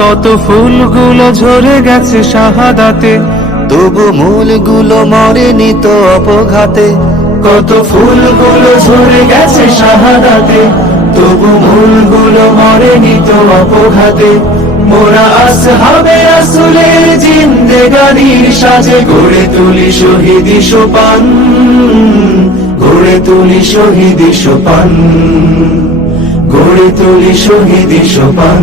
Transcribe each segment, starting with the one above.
কত ফুলগুলো ঝরে গেছে শাহাদাতে। তবু মূলগুলো মরেনি তো অপঘাতে। কত ফুলগুলো ঝরে গেছে শাহাদাতে। তবু মূলগুলো মরেনি তো অপঘাতে। মোরা আস হবে আসলের জিন্দেগানির সাজে। গড়ে তুলি শহীদি সোপান গড়ে তুলি শহীদি সোপান গড়ে তুলি শহীদি সোপান।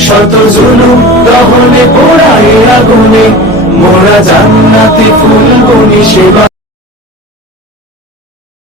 শত জুলুম দহনে পোড়ায় আগুনে মোরা জান্নাতি ফুল গুনি সেবা